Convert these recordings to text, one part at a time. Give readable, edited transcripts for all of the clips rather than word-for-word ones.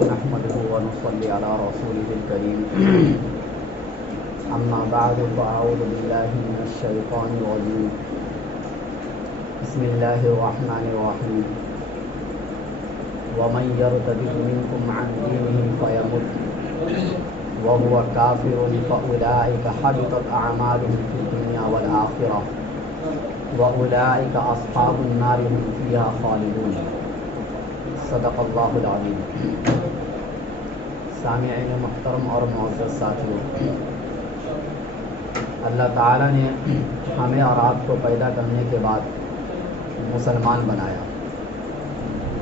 نحمده ونصلي على رسوله الكريم أما بعد فأعوذ بالله من الشيطان الرجيم بسم الله الرحمن الرحيم ومن يرتد منكم عن دينه فيمت وهو كافر فأولئك حبطت أعمالهم في الدنيا والآخرة وأولئك أصحاب النار هم فيها خالدون صدق اللہ العظیم۔ سامعین محترم اور معزز ساتھیو، اللہ تعالیٰ نے ہمیں اور آپ کو پیدا کرنے کے بعد مسلمان بنایا۔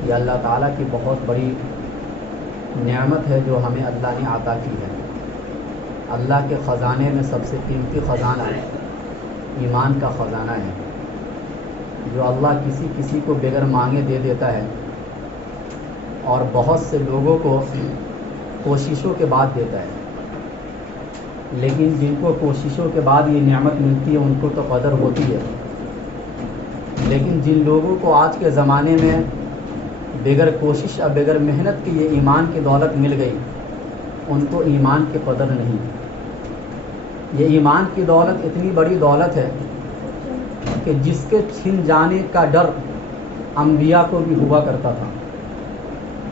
یہ اللہ تعالیٰ کی بہت بڑی نعمت ہے جو ہمیں اللہ نے عطا کی ہے۔ اللہ کے خزانے میں سب سے قیمتی خزانہ ایمان کا خزانہ ہے، جو اللہ کسی کو بغیر مانگے دے دیتا ہے اور بہت سے لوگوں کو کوششوں کے بعد دیتا ہے، لیکن جن کو کوششوں کے بعد یہ نعمت ملتی ہے ان کو تو قدر ہوتی ہے، لیکن جن لوگوں کو آج کے زمانے میں بغیر کوشش اور بغیر محنت کے یہ ایمان کی دولت مل گئی، ان کو ایمان کی قدر نہیں۔ یہ ایمان کی دولت اتنی بڑی دولت ہے کہ جس کے چھن جانے کا ڈر انبیاء کو بھی ہوا کرتا تھا۔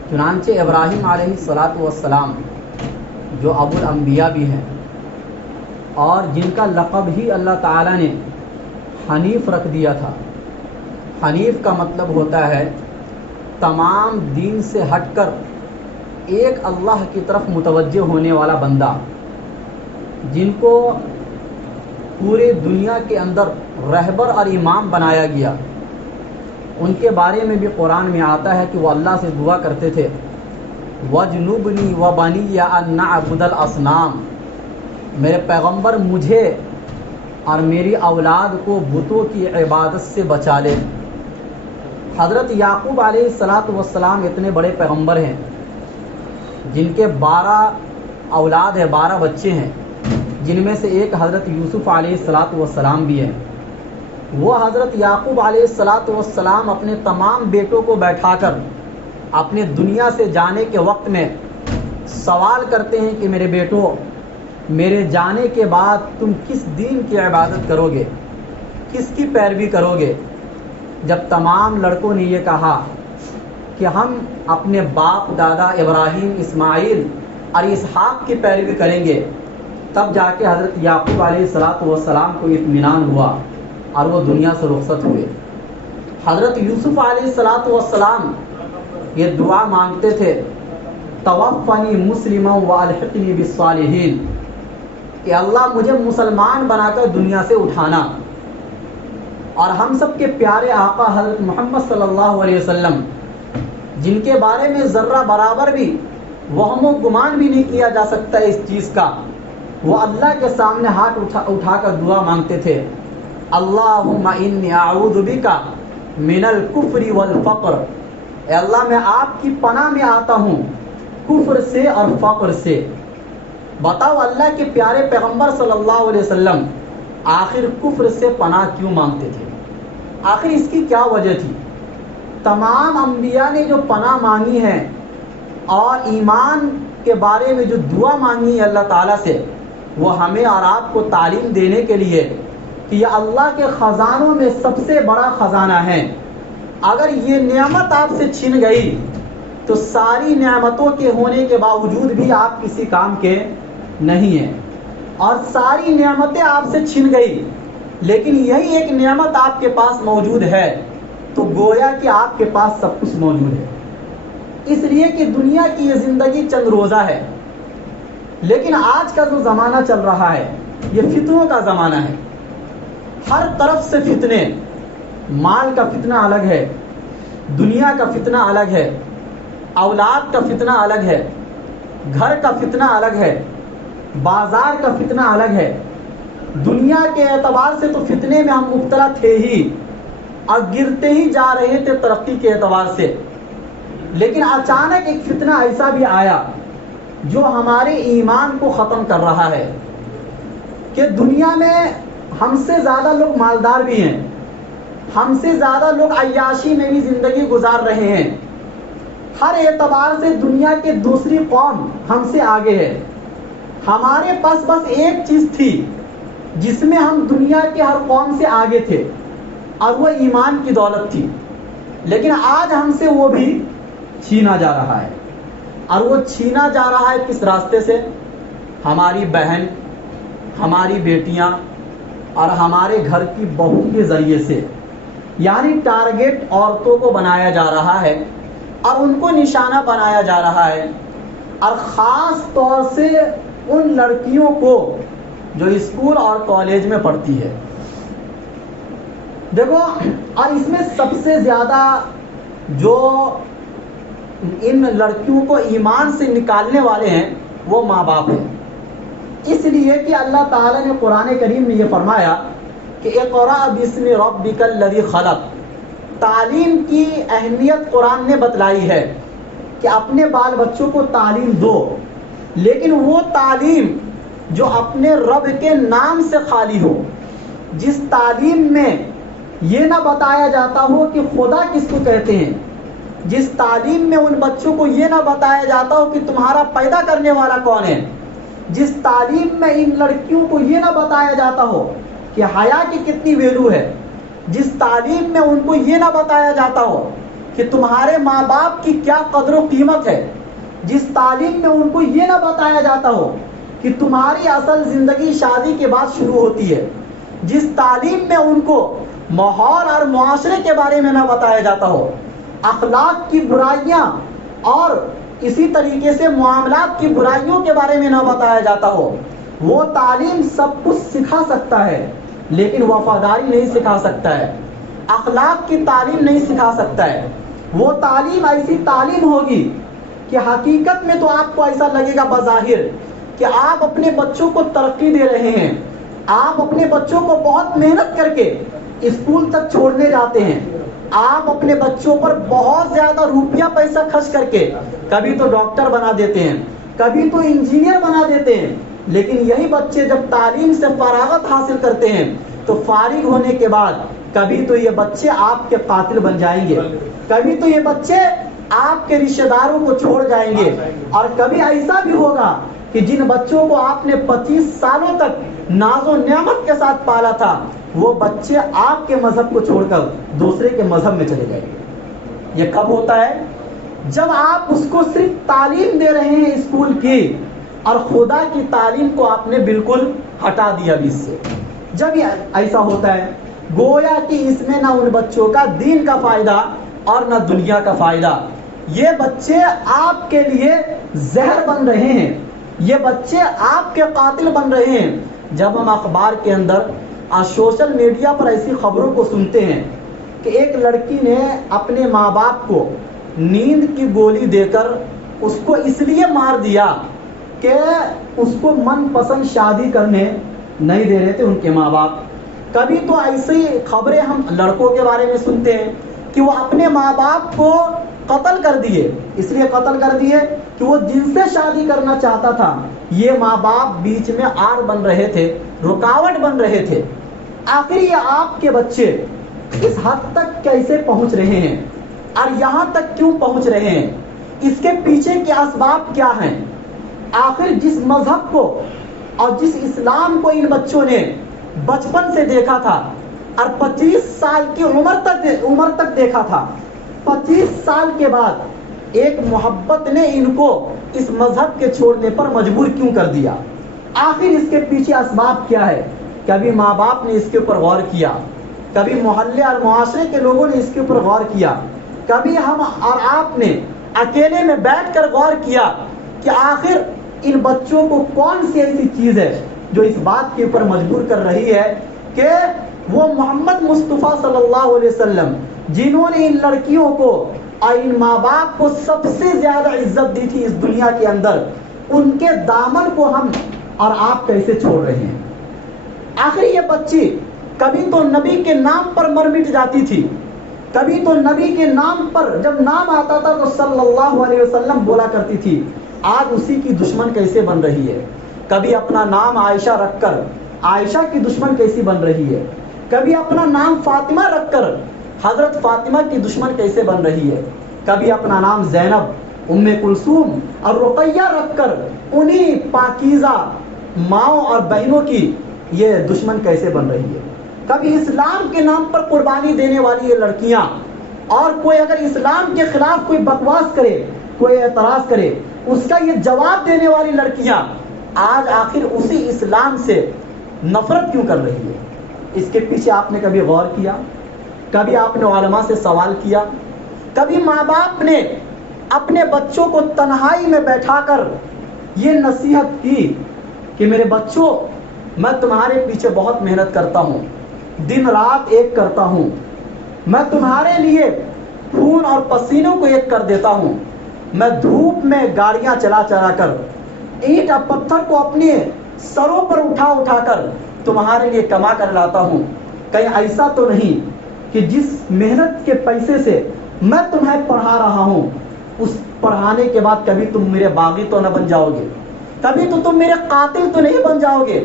چنانچہ ابراہیم علیہ السلام جو ابو الانبیاء بھی ہیں اور جن کا لقب ہی اللہ تعالیٰ نے حنیف رکھ دیا تھا۔ حنیف کا مطلب ہوتا ہے تمام دین سے ہٹ کر ایک اللہ کی طرف متوجہ ہونے والا بندہ، جن کو پورے دنیا کے اندر رہبر اور امام بنایا گیا۔ ان کے بارے میں بھی قرآن میں آتا ہے کہ وہ اللہ سے دعا کرتے تھے، وَجْنُبْنِي وَبَنِيَّ أَن نَّعْبُدَ الْأَصْنَامَ، میرے پیغمبر مجھے اور میری اولاد کو بتوں کی عبادت سے بچا لے۔ حضرت یعقوب علیہ السلام اتنے بڑے پیغمبر ہیں جن کے 12 اولاد ہیں، 12 بچے ہیں، جن میں سے ایک حضرت یوسف علیہ السلام بھی ہیں۔ وہ حضرت یعقوب علیہ السلام اپنے تمام بیٹوں کو بیٹھا کر اپنے دنیا سے جانے کے وقت میں سوال کرتے ہیں کہ میرے بیٹوں، میرے جانے کے بعد تم کس دین کی عبادت کرو گے، کس کی پیروی کرو گے؟ جب تمام لڑکوں نے یہ کہا کہ ہم اپنے باپ دادا ابراہیم، اسماعیل اور اسحاق کی پیروی کریں گے، تب جا کے حضرت یعقوب علیہ السلام کو اطمینان ہوا اور وہ دنیا سے رخصت ہوئے۔ حضرت یوسف علیہ السلام یہ دعا مانگتے تھے، توفنی مسلما والحقنی بالصالحین، کہ اللہ مجھے مسلمان بنا کر دنیا سے اٹھانا۔ اور ہم سب کے پیارے آقا حضرت محمد صلی اللہ علیہ وسلم، جن کے بارے میں ذرہ برابر بھی وہم و گمان بھی نہیں کیا جا سکتا اس چیز کا، وہ اللہ کے سامنے ہاتھ اٹھا کر دعا مانگتے تھے، اللہم انی اعوذ بک من الکفر والفقر، اے اللہ میں آپ کی پناہ میں آتا ہوں کفر سے اور فقر سے۔ بتاؤ اللہ کے پیارے پیغمبر صلی اللہ علیہ وسلم آخر کفر سے پناہ کیوں مانگتے تھے؟ آخر اس کی کیا وجہ تھی؟ تمام انبیاء نے جو پناہ مانگی ہے اور ایمان کے بارے میں جو دعا مانگی ہے اللہ تعالیٰ سے، وہ ہمیں اور آپ کو تعلیم دینے کے لیے کہ یہ اللہ کے خزانوں میں سب سے بڑا خزانہ ہے۔ اگر یہ نعمت آپ سے چھن گئی تو ساری نعمتوں کے ہونے کے باوجود بھی آپ کسی کام کے نہیں ہیں، اور ساری نعمتیں آپ سے چھن گئی لیکن یہی ایک نعمت آپ کے پاس موجود ہے، تو گویا کہ آپ کے پاس سب کچھ موجود ہے۔ اس لیے کہ دنیا کی یہ زندگی چند روزہ ہے، لیکن آج کا جو زمانہ چل رہا ہے یہ فتنوں کا زمانہ ہے۔ ہر طرف سے فتنے، مال کا فتنہ الگ ہے، دنیا کا فتنہ الگ ہے، اولاد کا فتنہ الگ ہے، گھر کا فتنہ الگ ہے، بازار کا فتنہ الگ ہے۔ دنیا کے اعتبار سے تو فتنے میں ہم مبتلا تھے ہی اور گرتے ہی جا رہے تھے ترقی کے اعتبار سے، لیکن اچانک ایک فتنہ ایسا بھی آیا جو ہمارے ایمان کو ختم کر رہا ہے کہ دنیا میں ہم سے زیادہ لوگ مالدار بھی ہیں، ہم سے زیادہ لوگ عیاشی میں بھی زندگی گزار رہے ہیں، ہر اعتبار سے دنیا کے دوسری قوم ہم سے آگے ہے. ہمارے پاس بس ایک چیز تھی جس میں ہم دنیا کے ہر قوم سے آگے تھے، اور وہ ایمان کی دولت تھی. لیکن آج ہم سے وہ بھی چھینا جا رہا ہے. اور وہ چھینا جا رہا ہے کس راستے سے؟ ہماری بہن، ہماری بیٹیاں اور ہمارے گھر کی بہو کے ذریعے سے. یعنی ٹارگٹ عورتوں کو بنایا جا رہا ہے اور ان کو نشانہ بنایا جا رہا ہے، اور خاص طور سے ان لڑکیوں کو جو اسکول اور کالج میں پڑھتی ہے. دیکھو، اور اس میں سب سے زیادہ جو ان لڑکیوں کو ایمان سے نکالنے والے ہیں وہ ماں باپ ہیں. اس لیے کہ اللہ تعالیٰ نے قرآن کریم میں یہ فرمایا کہ اقرأ باسم ربک الذی خلق. تعلیم کی اہمیت قرآن نے بتلائی ہے کہ اپنے بال بچوں کو تعلیم دو، لیکن وہ تعلیم جو اپنے رب کے نام سے خالی ہو، جس تعلیم میں یہ نہ بتایا جاتا ہو کہ خدا کس کو کہتے ہیں، جس تعلیم میں ان بچوں کو یہ نہ بتایا جاتا ہو کہ تمہارا پیدا کرنے والا کون ہے، جس تعلیم میں ان لڑکیوں کو یہ نہ بتایا جاتا ہو کہ حیا کی کتنی ویلو ہے، جس تعلیم میں ان کو یہ نہ بتایا جاتا ہو کہ تمہارے ماں باپ کی کیا قدر و قیمت ہے، جس تعلیم میں ان کو یہ نہ بتایا جاتا ہو کہ تمہاری اصل زندگی شادی کے بعد شروع ہوتی ہے، جس تعلیم میں ان کو ماحول اور معاشرے کے بارے میں نہ بتایا جاتا ہو، اخلاق کی برائیاں اور اسی طریقے سے معاملات کی برائیوں کے بارے میں نہ بتایا جاتا ہو، وہ تعلیم سب کچھ سکھا سکتا ہے لیکن وفاداری نہیں سکھا سکتا ہے، اخلاق کی تعلیم نہیں سکھا سکتا ہے. وہ تعلیم ایسی تعلیم ہوگی کہ حقیقت میں تو آپ کو ایسا لگے گا بظاہر کہ آپ اپنے بچوں کو ترقی دے رہے ہیں، آپ اپنے بچوں کو بہت محنت کر کے اسکول تک چھوڑنے جاتے ہیں، آپ اپنے بچوں پر بہت زیادہ روپیہ پیسہ خرچ کر کے کبھی تو ڈاکٹر بنا دیتے ہیں، کبھی تو انجینئر بنا دیتے ہیں. لیکن یہی بچے جب تعلیم سے فراغت حاصل کرتے ہیں تو فارغ ہونے کے بعد کبھی تو یہ بچے آپ کے قاتل بن جائیں گے، کبھی تو یہ بچے آپ کے رشتہ داروں کو چھوڑ جائیں گے، اور کبھی ایسا بھی ہوگا کہ جن بچوں کو آپ نے 25 سالوں تک ناز و نعمت کے ساتھ پالا تھا، وہ بچے آپ کے مذہب کو چھوڑ کر دوسرے کے مذہب میں چلے جائیں گے. یہ کب ہوتا ہے؟ جب آپ اس کو صرف تعلیم دے رہے ہیں اسکول کی اور خدا کی تعلیم کو آپ نے بالکل ہٹا دیا بیچ سے. جب یہ ایسا ہوتا ہے گویا کہ اس میں نہ ان بچوں کا دین کا فائدہ اور نہ دنیا کا فائدہ. یہ بچے آپ کے لیے زہر بن رہے ہیں، یہ بچے آپ کے قاتل بن رہے ہیں. جب ہم اخبار کے اندر اور سوشل میڈیا پر ایسی خبروں کو سنتے ہیں کہ ایک لڑکی نے اپنے ماں باپ کو نیند کی گولی دے کر اس کو اس لیے مار دیا کہ اس کو من پسند شادی کرنے نہیں دے رہے تھے ان کے ماں باپ. کبھی تو ایسی خبریں ہم لڑکوں کے بارے میں سنتے ہیں کہ وہ اپنے ماں باپ کو قتل کر دیے، اس لیے قتل کر دیے کہ وہ جن سے شادی کرنا چاہتا تھا یہ ماں باپ بیچ میں آڑ بن رہے تھے، رکاوٹ بن رہے تھے. آخر یہ آپ کے بچے اس حد تک کیسے پہنچ رہے ہیں اور یہاں تک کیوں پہنچ رہے ہیں؟ اس کے پیچھے کے اسباب کیا ہیں؟ آخر جس مذہب کو اور جس اسلام کو ان بچوں نے بچپن سے دیکھا تھا اور 25 سال کی عمر تک دیکھا تھا، 25 سال کے بعد ایک محبت نے ان کو اس مذہب کے چھوڑنے پر مجبور کیوں کر دیا؟ آخر اس کے پیچھے اسباب کیا ہے؟ کبھی ماں باپ نے اس کے اوپر غور کیا؟ کبھی محلے اور معاشرے کے لوگوں نے اس کے اوپر غور کیا؟ کبھی ہم اور آپ نے اکیلے میں بیٹھ کر غور کیا کہ آخر ان بچوں کو کون سی ایسی چیز ہے جو اس بات کے اوپر مجبور کر رہی ہے کہ وہ محمد مصطفیٰ صلی اللہ علیہ وسلم جنہوں نے ان لڑکیوں کو اور ان ماں باپ کو سب سے زیادہ عزت دی تھی اس دنیا کے اندر، ان کے دامن کو ہم اور آپ کیسے چھوڑ رہے ہیں؟ آخر یہ بچی کبھی تو نبی کے نام پر مر مٹ جاتی تھی، کبھی تو نبی کے نام پر جب نام آتا تھا تو صلی اللہ علیہ وسلم بولا کرتی تھی، آج اسی کی دشمن کیسے بن رہی ہے؟ کبھی اپنا نام عائشہ رکھ کر عائشہ کی دشمن کیسی بن رہی ہے؟ کبھی اپنا نام فاطمہ رکھ کر حضرت فاطمہ کی دشمن کیسے بن رہی ہے؟ کبھی اپنا نام زینب، ام کلثوم اور رقیہ رکھ کر انہی پاکیزہ ماؤں اور بہنوں کی یہ دشمن کیسے بن رہی ہے؟ کبھی اسلام کے نام پر قربانی دینے والی یہ لڑکیاں، اور کوئی اگر اسلام کے خلاف کوئی بکواس کرے، کوئی اعتراض کرے، اس کا یہ جواب دینے والی لڑکیاں آج آخر اسی اسلام سے نفرت کیوں کر رہی ہے؟ اس کے پیچھے آپ نے کبھی غور کیا؟ کبھی آپ نے علماء سے سوال کیا؟ کبھی ماں باپ نے اپنے بچوں کو تنہائی میں بیٹھا کر یہ نصیحت کی کہ میرے بچوں، میں تمہارے پیچھے بہت محنت کرتا ہوں، دن رات ایک کرتا ہوں، میں تمہارے لیے خون اور پسینوں کو ایک کر دیتا ہوں، میں دھوپ میں گاڑیاں چلا چلا کر، اینٹ اور پتھر کو اپنے سروں پر اٹھا اٹھا کر تمہارے لیے کما کر لاتا ہوں، کہیں ایسا تو نہیں کہ جس محنت کے پیسے سے میں تمہیں پڑھا رہا ہوں، اس پڑھانے کے بعد کبھی تم میرے باغی تو نہ بن جاؤ گے، کبھی تو تم میرے قاتل تو نہیں بن جاؤ گے،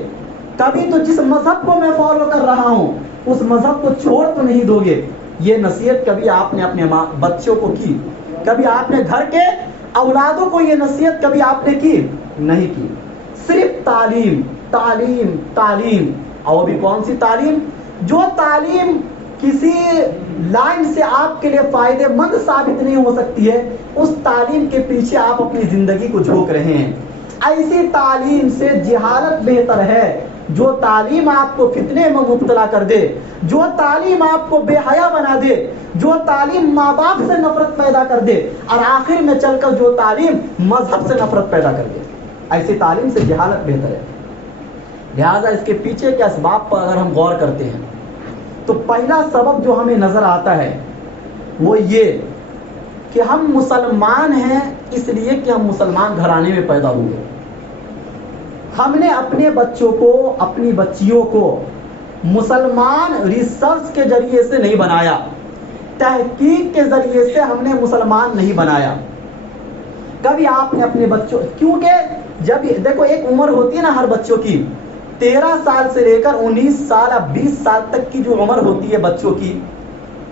کبھی تو جس مذہب کو میں فالو کر رہا ہوں اس مذہب کو چھوڑ تو نہیں دو گے؟ یہ نصیحت کبھی آپ نے اپنے بچوں کو کی؟ کبھی آپ نے گھر کے اولادوں کو یہ نصیحت کبھی آپ نے کی؟ نہیں کی۔ صرف تعلیم تعلیم تعلیم، اور وہ بھی کون سی تعلیم؟ جو تعلیم کسی لائن سے آپ کے لیے فائدے مند ثابت نہیں ہو سکتی ہے، اس تعلیم کے پیچھے آپ اپنی زندگی کو جھونک رہے ہیں۔ ایسی تعلیم سے جہالت بہتر ہے، جو تعلیم آپ کو فتنے میں مبتلا کر دے، جو تعلیم آپ کو بے حیا بنا دے، جو تعلیم ماں باپ سے نفرت پیدا کر دے، اور آخر میں چل کر جو تعلیم مذہب سے نفرت پیدا کر دے، ایسی تعلیم سے جہالت بہتر ہے۔ لہٰذا اس کے پیچھے کے اسباب پر اگر ہم غور کرتے ہیں تو پہلا سبب جو ہمیں نظر آتا ہے وہ یہ کہ ہم مسلمان ہیں اس لیے کہ ہم مسلمان گھرانے میں پیدا ہوئے۔ ہم نے اپنے بچوں کو، اپنی بچیوں کو مسلمان ریسرچ کے ذریعے سے نہیں بنایا، تحقیق کے ذریعے سے ہم نے مسلمان نہیں بنایا۔ کبھی آپ نے اپنے بچوں، کیونکہ جب دیکھو ایک عمر ہوتی ہے نا ہر بچوں کی، 13 سال سے لے کر 19 سال یا 20 سال تک کی جو عمر ہوتی ہے بچوں کی،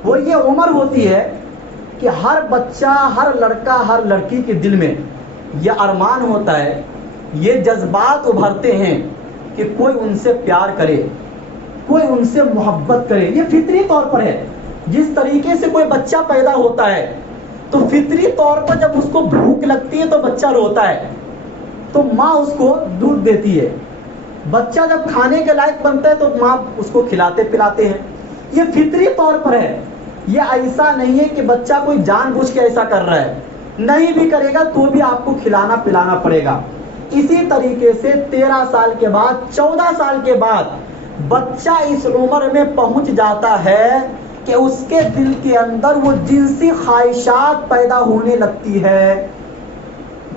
وہ یہ عمر ہوتی ہے کہ ہر بچہ، ہر لڑکا، ہر لڑکی کے دل میں یہ ارمان ہوتا ہے، یہ جذبات ابھرتے ہیں کہ کوئی ان سے پیار کرے، کوئی ان سے محبت کرے۔ یہ فطری طور پر ہے۔ جس طریقے سے کوئی بچہ پیدا ہوتا ہے تو فطری طور پر جب اس کو بھوک لگتی ہے تو بچہ روتا ہے، تو ماں اس کو دودھ دیتی ہے۔ بچہ جب کھانے کے لائق بنتا ہے تو ماں اس کو کھلاتے پلاتے ہیں۔ یہ فطری طور پر ہے، یہ ایسا نہیں ہے کہ بچہ کوئی جان بوجھ کے ایسا کر رہا ہے، نہیں بھی کرے گا تو بھی آپ کو کھلانا پلانا پڑے گا۔ اسی طریقے سے 13 سال کے بعد، 14 سال کے بعد بچہ اس عمر میں پہنچ جاتا ہے کہ اس کے دل کے اندر وہ جنسی خواہشات پیدا ہونے لگتی ہے۔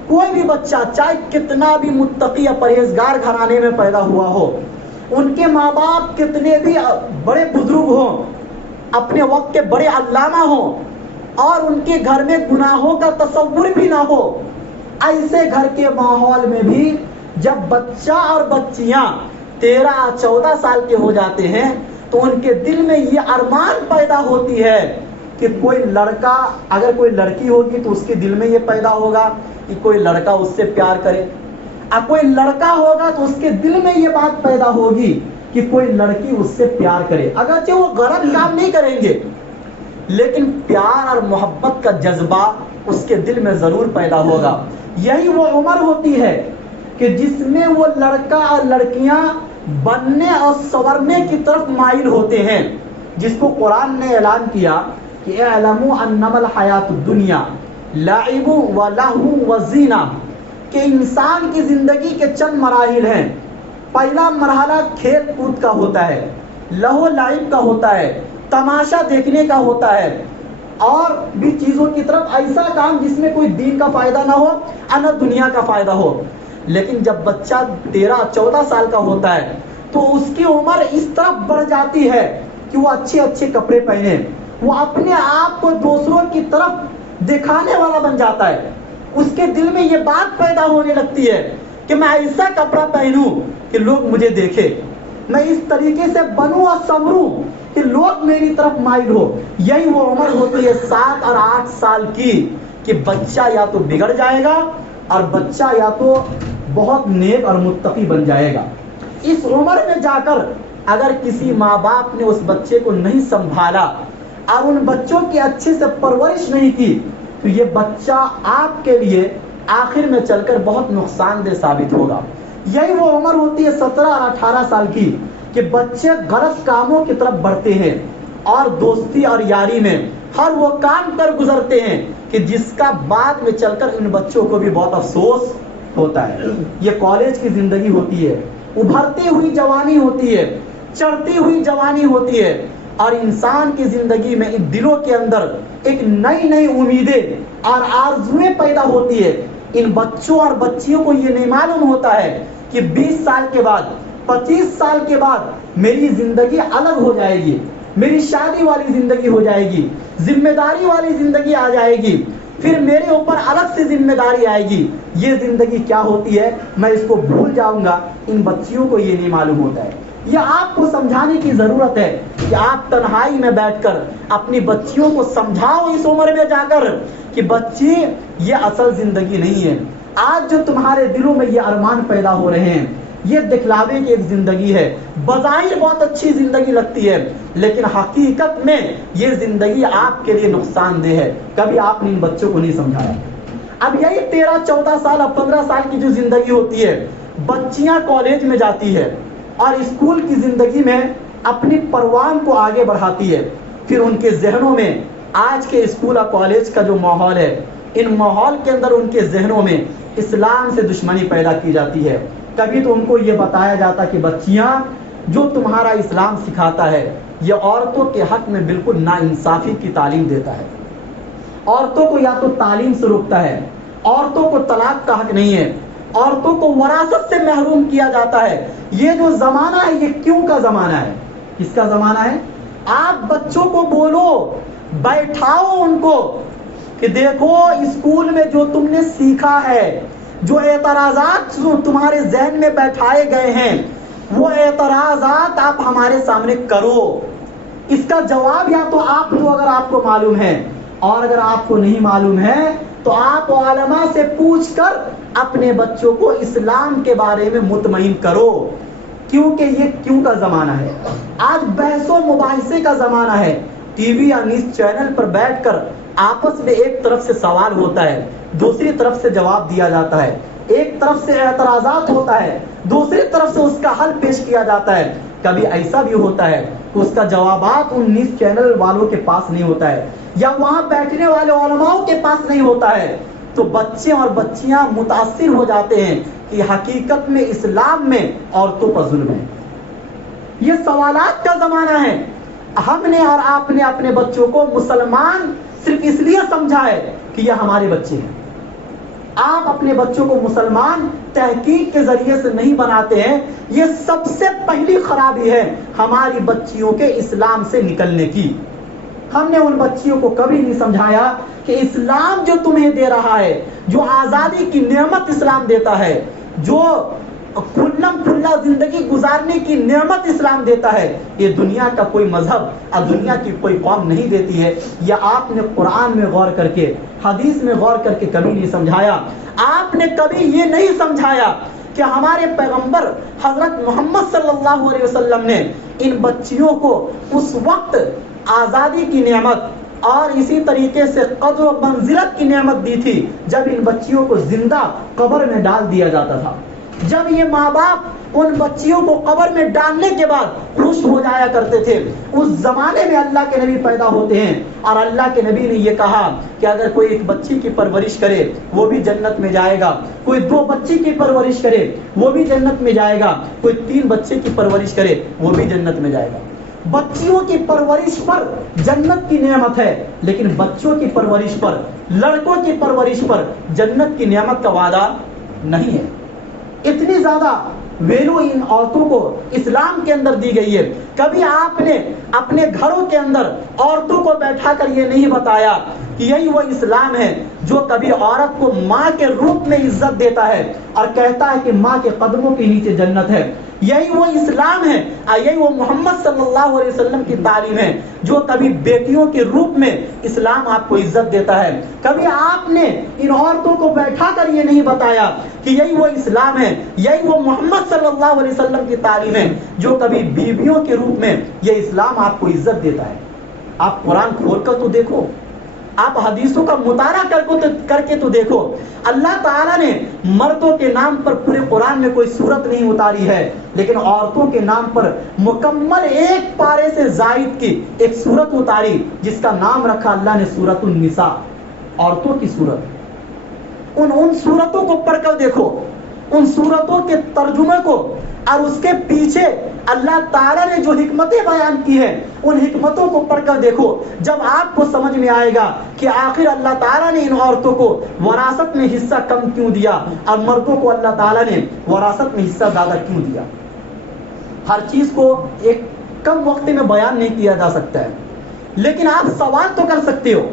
کوئی بھی بچہ چاہے کتنا بھی متقی یا پرہیزگار گھرانے میں پیدا ہوا ہو، ان کے ماں باپ کتنے بھی بڑے بزرگ ہوں، اپنے وقت کے بڑے علامہ ہوں، اور ان کے گھر میں گناہوں کا تصور بھی نہ ہو، ایسے گھر کے ماحول میں بھی جب بچہ اور بچیاں 13-14 سال کے ہو جاتے ہیں تو ان کے دل میں یہ ارمان پیدا ہوتی ہے کہ کوئی لڑکا، اگر کوئی لڑکی ہوگی تو اس کے دل میں یہ پیدا ہوگا کہ کوئی لڑکا اس سے پیار کرے، اور کوئی لڑکا ہوگا تو اس کے دل میں یہ بات پیدا ہوگی کہ کوئی لڑکی اس سے پیار کرے۔ اگرچہ وہ غلط کام نہیں کریں گے لیکن پیار اور محبت کا جذبہ اس کے دل میں ضرور پیدا ہوگا۔ یہی وہ عمر ہوتی ہے کہ جس میں وہ لڑکا اور لڑکیاں بننے اور سنورنے کی طرف مائل ہوتے ہیں، جس کو قرآن نے اعلان کیا کہ اعلموا انما الحیات الدنیا لعب و لہو و زینہ، کہ انسان کی زندگی کے چند مراحل ہیں۔ پہلا مرحلہ کھیل کود کا ہوتا ہے، لہو لعب کا ہوتا ہے، تماشا دیکھنے کا ہوتا ہے، اور بھی چیزوں کی طرف، ایسا کام جس میں کوئی دین کا فائدہ نہ ہو اور نہ دنیا کا فائدہ ہو۔ لیکن جب بچہ 13-14 سال کا ہوتا ہے تو اس کی عمر اس طرف بڑھ جاتی ہے کہ وہ اچھے اچھے کپڑے پہنے، وہ اپنے آپ کو دوسروں کی طرف دکھانے والا بن جاتا ہے۔ اس کے دل میں یہ بات پیدا ہونے لگتی ہے کہ میں ایسا کپڑا پہنوں کہ لوگ مجھے دیکھیں، میں اس طریقے سے بنوں اور سنوروں، کہ لوگ میری طرف مائل ہو. یہی وہ عمر ہوتی ہے 7 اور 8 سال کی کہ بچہ یا تو بگڑ جائے گا اور بچہ یا تو بہت نیک اور متقی بن جائے گا. اس عمر میں جا کر اگر کسی ماں باپ نے اس بچے کو نہیں سنبھالا اور ان بچوں کی اچھے سے پرورش نہیں کی تو یہ بچہ آپ کے لیے آخر میں چل کر بہت نقصان دہ ثابت ہوگا. یہی وہ عمر ہوتی ہے 17 اور 18 سال کی کہ بچے غلط کاموں کی طرف بڑھتے ہیں اور دوستی اور یاری میں ہر وہ کام پر گزرتے ہیں کہ جس کا بعد میں چل کر ان بچوں کو بھی بہت افسوس ہوتا ہے. یہ کالج کی زندگی ہوتی ہے, ابھرتی ہوئی جوانی ہوتی ہے, چڑھتی ہوئی جوانی ہوتی ہے اور انسان کی زندگی میں ان دلوں کے اندر ایک نئی نئی امیدیں اور آرزویں پیدا ہوتی ہے. ان بچوں اور بچیوں کو یہ نہیں معلوم ہوتا ہے کہ 20 سال کے بعد 25 سال کے بعد میری زندگی الگ ہو جائے گی, میری شادی والی زندگی ہو جائے گی, ذمہ داری والی زندگی آ جائے گی, پھر میرے اوپر الگ سے ذمہ داری آئے گی. یہ زندگی کیا ہوتی ہے میں اس کو بھول جاؤں گا. ان بچیوں کو یہ نہیں معلوم ہوتا ہے. یہ آپ کو سمجھانے کی ضرورت ہے کہ آپ تنہائی میں بیٹھ کر اپنی بچیوں کو سمجھاؤ اس عمر میں جا کر کہ بچی یہ اصل زندگی نہیں ہے. آج جو تمہارے دلوں میں یہ ارمان پیدا ہو رہے ہیں یہ دکھلاوے کی ایک زندگی ہے, بظاہر بہت اچھی زندگی لگتی ہے لیکن حقیقت میں یہ زندگی آپ کے لیے نقصان دہ ہے. کبھی آپ نے ان بچوں کو نہیں سمجھایا. اب یہی 13 14 سال اور 15 سال کی جو زندگی ہوتی ہے, بچیاں کالج میں جاتی ہے اور اسکول کی زندگی میں اپنی پروان کو آگے بڑھاتی ہے. پھر ان کے ذہنوں میں آج کے اسکول اور کالج کا جو ماحول ہے, ان ماحول کے اندر ان کے ذہنوں میں اسلام سے دشمنی پیدا کی جاتی ہے. کبھی تو ان کو یہ بتایا جاتا کہ بچیاں جو تمہارا اسلام سکھاتا ہے یہ عورتوں کے حق میں بالکل ناانصافی کی تعلیم دیتا ہے. عورتوں کو یا تو تعلیم سے روکتا ہے, عورتوں کو طلاق کا حق نہیں ہے, عورتوں کو وراثت سے محروم کیا جاتا ہے. یہ جو زمانہ ہے یہ کیوں کا زمانہ ہے؟ کس کا زمانہ ہے؟ آپ بچوں کو بولو, بیٹھاؤ ان کو کہ دیکھو اسکول میں جو تم نے سیکھا ہے, جو اعتراضات تمہارے ذہن میں بیٹھائے گئے ہیں وہ اعتراضات آپ ہمارے سامنے کرو. اس کا جواب یا تو آپ دو اگر آپ کو معلوم ہے, اور اگر آپ کو نہیں معلوم ہے تو آپ علماء سے پوچھ کر اپنے بچوں کو اسلام کے بارے میں مطمئن کرو. کیونکہ یہ کیوں کا زمانہ ہے. آج بحث و مباحثے کا زمانہ ہے. ٹی وی یا نیوز چینل پر بیٹھ کر آپس میں ایک طرف سے سوال ہوتا ہے, دوسری طرف سے جواب دیا جاتا ہے, ایک طرف سے اعتراضات ہوتا ہے, دوسری طرف سے اس کا حل پیش کیا جاتا ہے. کبھی ایسا بھی ہوتا ہے کہ اس کا جوابات ان نیوز چینل والوں کے پاس نہیں ہوتا ہے یا وہاں بیٹھنے والے علماء کے پاس نہیں ہوتا ہے. تو بچے اور بچیاں متاثر ہو جاتے ہیں کہ حقیقت میں اسلام میں عورتوں پر ظلم ہے. یہ سوالات کا زمانہ ہے. ہم نے اور آپ نے اپنے بچوں کو مسلمان صرف اس لیے سمجھا ہے کہ یہ ہمارے بچے ہیں. آپ اپنے بچوں کو مسلمان تحقیق کے ذریعے سے نہیں بناتے ہیں. یہ سب سے پہلی خرابی ہے ہماری بچیوں کے اسلام سے نکلنے کی. ہم نے ان بچیوں کو کبھی نہیں سمجھایا کہ اسلام جو تمہیں دے رہا ہے, جو آزادی کی نعمت اسلام دیتا ہے, جو کھلم کھلا زندگی گزارنے کی نعمت اسلام دیتا ہے, یہ دنیا کا کوئی مذہب اور دنیا کی کوئی قوم نہیں دیتی ہے. یہ آپ نے قرآن میں غور کر کے, حدیث میں غور کر کے کبھی نہیں سمجھایا. آپ نے کبھی یہ نہیں سمجھایا کہ ہمارے پیغمبر حضرت محمد صلی اللہ علیہ وسلم نے ان بچیوں کو اس وقت آزادی کی نعمت اور اسی طریقے سے قدر و منزلت کی نعمت دی تھی جب ان بچیوں کو زندہ قبر میں ڈال دیا جاتا تھا. جب یہ ماں باپ ان بچیوں کو قبر میں ڈالنے کے بعد خوش ہو جایا کرتے تھے. اس زمانے میں اللہ کے نبی پیدا ہوتے ہیں اور اللہ کے نبی نے یہ کہا کہ اگر کوئی ایک بچی کی پرورش کرے وہ بھی جنت میں جائے گا, کوئی 2 بچی کی پرورش کرے وہ بھی جنت میں جائے گا, کوئی 3 بچے کی پرورش کرے وہ بھی جنت میں جائے گا. بچیوں کی پرورش پر جنت کی نعمت ہے, لیکن بچوں کی پرورش پر, لڑکوں کی پرورش پر جنت کی نعمت کا وعدہ نہیں ہے. اتنی زیادہ ویلو ان عورتوں کو اسلام کے اندر دی گئی ہے. کبھی آپ نے اپنے گھروں کے اندر عورتوں کو بیٹھا کر یہ نہیں بتایا کہ یہی وہ اسلام ہے جو کبھی عورت کو ماں کے روپ میں عزت دیتا ہے اور کہتا ہے کہ ماں کے قدموں کے نیچے جنت ہے. یہی وہ اسلام ہے، یہی وہ محمد صلی اللہ علیہ وسلم کی تعلیم ہے جو کبھی بیٹیوں کے روپ میں اسلام آپ کو عزت دیتا ہے. کبھی آپ نے ان عورتوں کو بیٹھا کر یہ نہیں بتایا کہ یہی وہ اسلام ہے، یہی وہ محمد صلی اللہ علیہ وسلم کی تعلیم ہے جو کبھی بیویوں کے روپ میں یہ اسلام آپ کو عزت دیتا ہے. آپ قرآن کھول کر تو دیکھو، آپ حدیثوں کا مطالعہ کر کے تو دیکھو. اللہ تعالیٰ نے مردوں کے نام پر پورے قرآن میں کوئی صورت نہیں اتاری ہے، لیکن عورتوں کے نام پر مکمل ایک پارے سے زائد کی ایک صورت اتاری جس کا نام رکھا اللہ نے سورۃ النساء، عورتوں کی صورت. ان صورتوں کو پڑھ کر دیکھو، ان صورتوں کے ترجمے کو، اور اس کے پیچھے اللہ تعالیٰ نے جو حکمتیں بیان کی ہیں ان حکمتوں کو پڑھ کر دیکھو. جب آپ کو سمجھ میں آئے گا کہ آخر اللہ تعالیٰ نے ان عورتوں کو وراثت میں حصہ کم کیوں دیا اور مردوں کو اللہ تعالیٰ نے وراثت میں حصہ زیادہ کیوں دیا. ہر چیز کو ایک کم وقت میں بیان نہیں کیا جا سکتا ہے، لیکن آپ سوال تو کر سکتے ہو.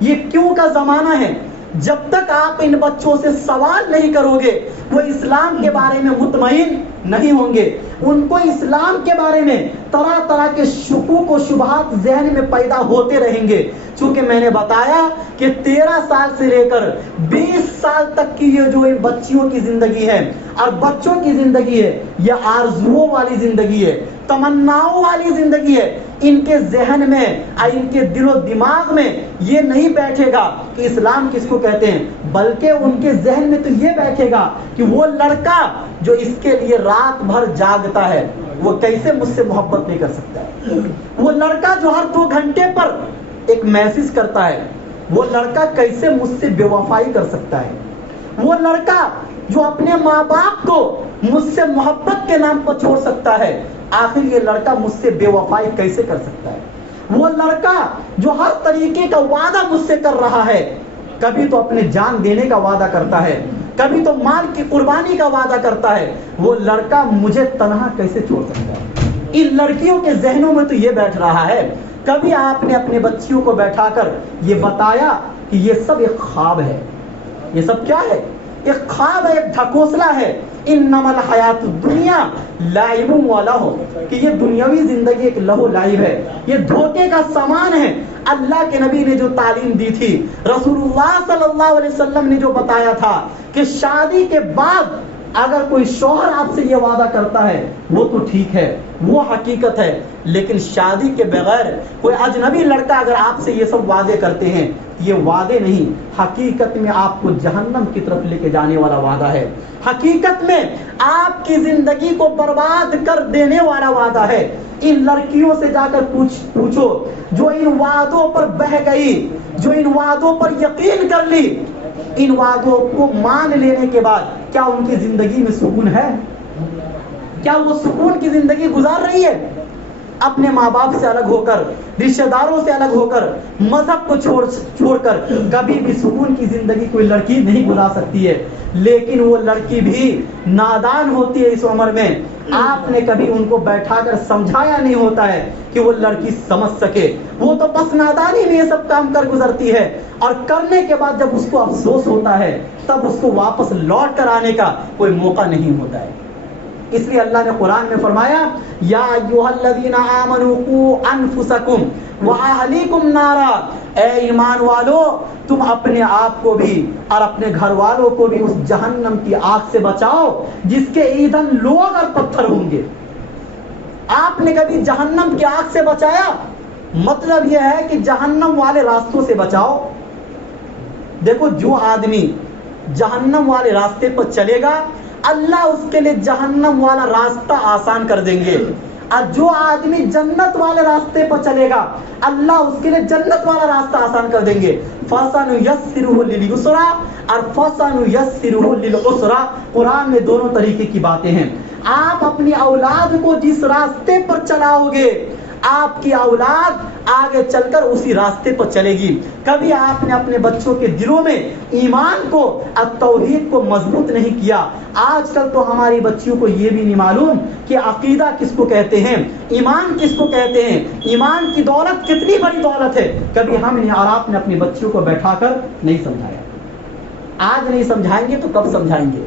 یہ کیوں کا زمانہ ہے. جب تک آپ ان بچوں سے سوال نہیں کرو گے وہ اسلام کے بارے میں مطمئن نہیں ہوں گے. ان کو اسلام کے بارے میں طرح طرح کے شکوک و شبہات ذہن میں پیدا ہوتے رہیں گے. چونکہ میں نے بتایا کہ 13 سال سے لے کر 20 سال تک کی یہ جو بچیوں کی زندگی ہے اور بچوں کی زندگی ہے، یہ آرزوؤں والی زندگی ہے، تمناؤں والی زندگی ہے. ان کے ذہن میں اور ان کے دل و دماغ میں یہ نہیں بیٹھے گا کہ اسلام کس کو کہتے ہیں، بلکہ ان کے ذہن میں تو یہ بیٹھے گا کہ وہ لڑکا جو اس کے لیے رات بھر جاگتا ہے وہ کیسے مجھ سے محبت نہیں کر سکتا ہے. وہ لڑکا جو ہر 2 گھنٹے پر ایک میسج کرتا ہے وہ لڑکا کیسے مجھ سے بے وفائی کر سکتا ہے. وہ لڑکا جو اپنے ماں باپ کو مجھ سے محبت کے نام پر چھوڑ سکتا ہے، آخر یہ لڑکا مجھ سے بے وفائی کیسے کر سکتا ہے. وہ لڑکا جو ہر طریقے کا وعدہ مجھ سے کر رہا ہے، کبھی تو اپنے جان دینے کا وعدہ کرتا ہے، کبھی تو مال کی قربانی کا وعدہ کرتا ہے، وہ لڑکا مجھے تنہا کیسے چھوڑ سکتا ہے. ان لڑکیوں کے ذہنوں میں تو یہ بیٹھ رہا ہے. کبھی آپ نے اپنے بچیوں کو بیٹھا کر یہ بتایا کہ یہ سب ایک خواب ہے. یہ سب کیا ہے؟ ایک خواب ہے، ایک ڈھکوسلا ہے. انما الحیات الدنیا لعب و لہو، کہ یہ دنیاوی زندگی ایک لہو لعب ہے، یہ دھوکے کا سامان ہے. اللہ کے نبی نے جو تعلیم دی تھی، رسول اللہ صلی اللہ علیہ وسلم نے جو بتایا تھا کہ شادی کے بعد اگر کوئی شوہر آپ سے یہ وعدہ کرتا ہے وہ تو ٹھیک ہے، وہ حقیقت ہے، لیکن شادی کے بغیر کوئی اجنبی لڑکا اگر آپ سے یہ سب وعدے کرتے ہیں، یہ وعدے نہیں، حقیقت میں آپ کو جہنم کی طرف لے کے جانے والا وعدہ ہے. حقیقت میں آپ کی زندگی کو برباد کر دینے والا وعدہ ہے. ان لڑکیوں سے جا کر پوچھو جو ان وعدوں پر بہہ گئی، جو ان وعدوں پر یقین کر لی، ان وعدوں کو مان لینے کے بعد کیا ان کی زندگی میں سکون ہے؟ کیا وہ سکون کی زندگی گزار رہی ہے؟ اپنے ماں باپ سے الگ ہو کر، رشتہ داروں سے الگ ہو کر، مذہب کو چھوڑ کر کبھی بھی سکون کی زندگی کوئی لڑکی نہیں گزار سکتی ہے. لیکن وہ لڑکی بھی نادان ہوتی ہے اس عمر میں. آپ نے کبھی ان کو بیٹھا کر سمجھایا نہیں ہوتا ہے کہ وہ لڑکی سمجھ سکے. وہ تو بس نادانی میں یہ سب کام کر گزرتی ہے، اور کرنے کے بعد جب اس کو افسوس ہوتا ہے تب اس کو واپس لوٹ کر آنے کا کوئی موقع نہیں ہوتا ہے. اس لیے اللہ نے قرآن میں فرمایا یا ایھا الذین آمنوا قوا انفسکم واہلیکم نارا، اے ایمان والو تم اپنے آپ کو بھی اور اپنے گھر والوں کو بھی اس جہنم کی آگ سے بچاؤ جس کے ایندھن لوگ اور پتھر ہوں گے. آپ نے کبھی جہنم کی آگ سے بچایا؟ مطلب یہ ہے کہ جہنم والے راستوں سے بچاؤ. دیکھو جو آدمی جہنم والے راستے پر چلے گا اللہ اس کے لیے جہنم والا راستہ آسان کر دیں گے، اور جو آدمی جنت والے راستے پر چلے گا اللہ اس کے لیے جنت والا راستہ آسان کر دیں گے. فَسَنُيَسِّرُهُ لِلْيُسْرَىٰ اور فَسَنُيَسِّرُهُ لِلْعُسْرَىٰ، قرآن میں دونوں طریقے کی باتیں ہیں. آپ اپنی اولاد کو جس راستے پر چلاؤ گے آپ کی اولاد آگے چل کر اسی راستے پر چلے گی. کبھی آپ نے اپنے بچوں کے دلوں میں ایمان کو اور توحید کو مضبوط نہیں کیا. آج کل تو ہماری بچیوں کو یہ بھی نہیں معلوم کہ عقیدہ کس کو کہتے ہیں، ایمان کس کو کہتے ہیں، ایمان کی دولت کتنی بڑی دولت ہے. کبھی ہم نے اور آپ نے اپنی بچیوں کو بیٹھا کر نہیں سمجھایا. آج نہیں سمجھائیں گے تو کب سمجھائیں گے؟